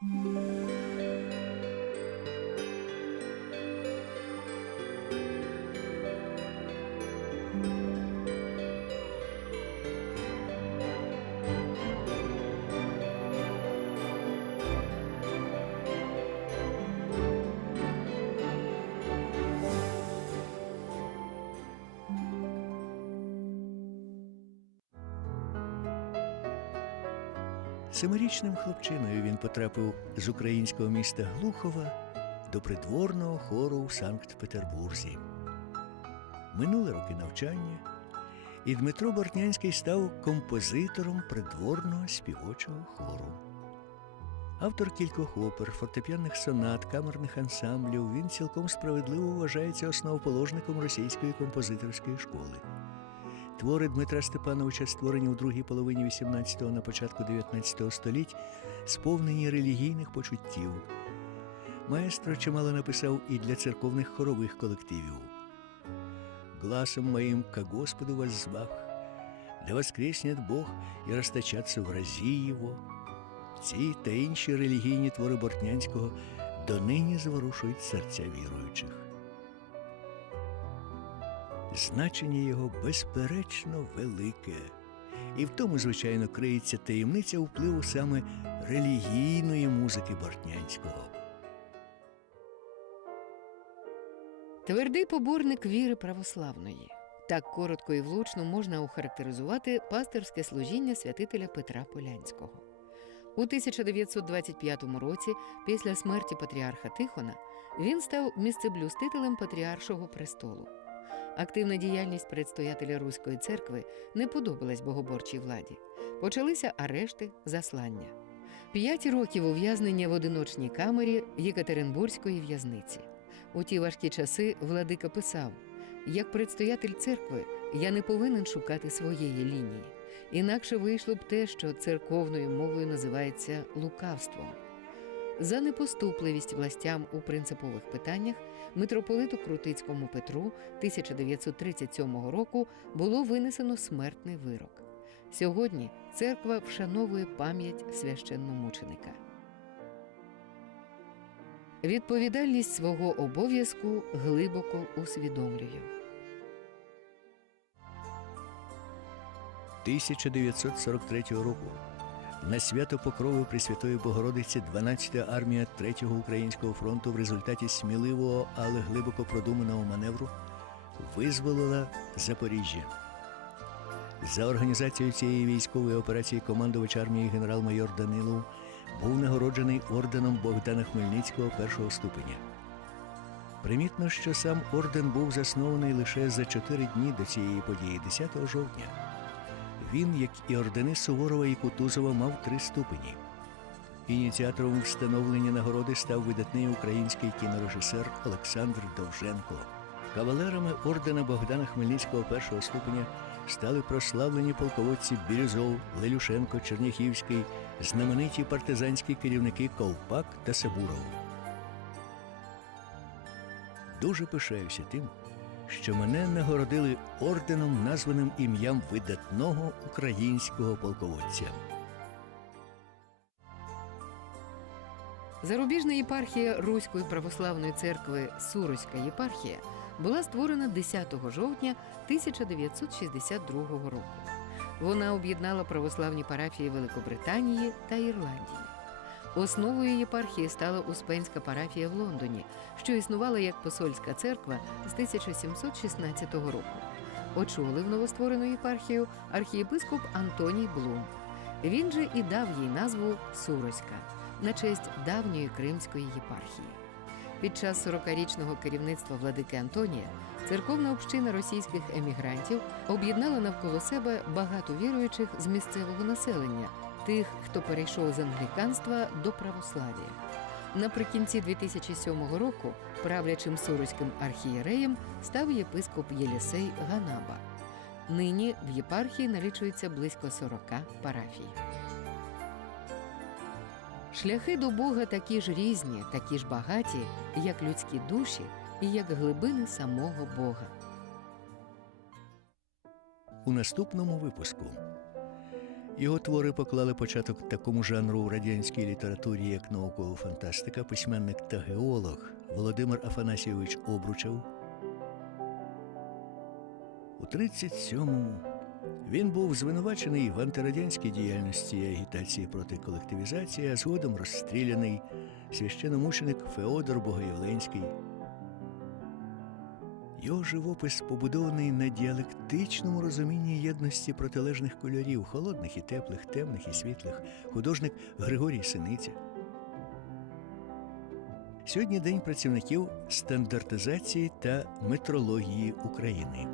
Música Семирічним хлопчиною він потрапив з українського міста Глухова до придворного хору у Санкт-Петербурзі. Минули роки навчання, і Дмитро Бортнянський став композитором придворного співочого хору. Автор кількох опер, фортепіанних сонат, камерних ансамблів, він цілком справедливо вважається основоположником російської композиторської школи. Твори Дмитра Степановича, створені у другій половині XVIII на початку XIX століть, сповнені релігійних почуттів. Маестро чимало написав і для церковних хорових колективів. «Гласом моим ко Господу воззвах, да воскреснет Бог і расточаться вразі Його». Ці та інші релігійні твори Бортнянського донині зворушують серця віруючих. Значення його безперечно велике, і в тому, звичайно, криється таємниця впливу саме релігійної музики Бортнянського. Твердий поборник віри православної. Так коротко і влучно можна охарактеризувати пастирське служіння святителя Петра Полянського. У 1925 році, після смерті патріарха Тихона, він став місцеблюстителем патріаршого престолу. Активна діяльність предстоятеля Руської церкви не подобалась богоборчій владі. Почалися арешти, заслання. П'ять років ув'язнення в одиночній камері Єкатеринбурзької в'язниці. У ті важкі часи владика писав: як предстоятель церкви, я не повинен шукати своєї лінії. Інакше вийшло б те, що церковною мовою називається лукавством. За непоступливість властям у принципових питаннях митрополиту Крутицькому Петру 1937 року було винесено смертний вирок. Сьогодні церква вшановує пам'ять священномученика. Відповідальність свого обов'язку глибоко усвідомлюю. 1943 року на свято Покрови Пресвятої Богородиці 12-та армія 3-го українського фронту в результаті сміливого, але глибоко продуманого маневру визволила Запоріжжя. За організацією цієї військової операції командувач армії генерал-майор Данилов був нагороджений орденом Богдана Хмельницького першого ступеня. Примітно, що сам орден був заснований лише за чотири дні до цієї події, 10 жовтня. Він, як і ордени Суворова і Кутузова, мав три ступені. Ініціатором встановлення нагороди став видатний український кінорежисер Олександр Довженко. Кавалерами ордена Богдана Хмельницького першого ступеня стали прославлені полководці Бірюзов, Лелюшенко, Черняхівський, знамениті партизанські керівники Ковпак та Сабуров. Дуже пишаюся тим, що мене нагородили орденом, названим ім'ям видатного українського полководця. Зарубіжна єпархія Руської православної церкви Суроська єпархія була створена 10 жовтня 1962 року. Вона об'єднала православні парафії Великобританії та Ірландії. Основою єпархії стала Успенська парафія в Лондоні, що існувала як посольська церква з 1716 року. Очолив новостворену єпархію архієпископ Антоній Блум. Він же і дав їй назву Суроська на честь давньої Кримської єпархії. Під час 40-річного керівництва владики Антонія церковна община російських емігрантів об'єднала навколо себе багато віруючих з місцевого населення, тих, хто перейшов з англіканства до православ'я. Наприкінці 2007 року правлячим суроським архієреєм став єпископ Єлісей Ганаба. Нині в єпархії налічується близько 40 парафій. Шляхи до Бога такі ж різні, такі ж багаті, як людські душі і як глибини самого Бога. У наступному випуску. Його твори поклали початок такому жанру у радянській літературі, як наукова фантастика, письменник та геолог Володимир Афанасійович Обручев. У 37-му він був звинувачений в антирадянській діяльності і агітації проти колективізації, а згодом розстріляний священомученик Феодор Богоявленський. Його живопис побудований на діалектичному розумінні єдності протилежних кольорів, холодних і теплих, темних і світлих, художник Григорій Синиця. Сьогодні День працівників стандартизації та метрології України.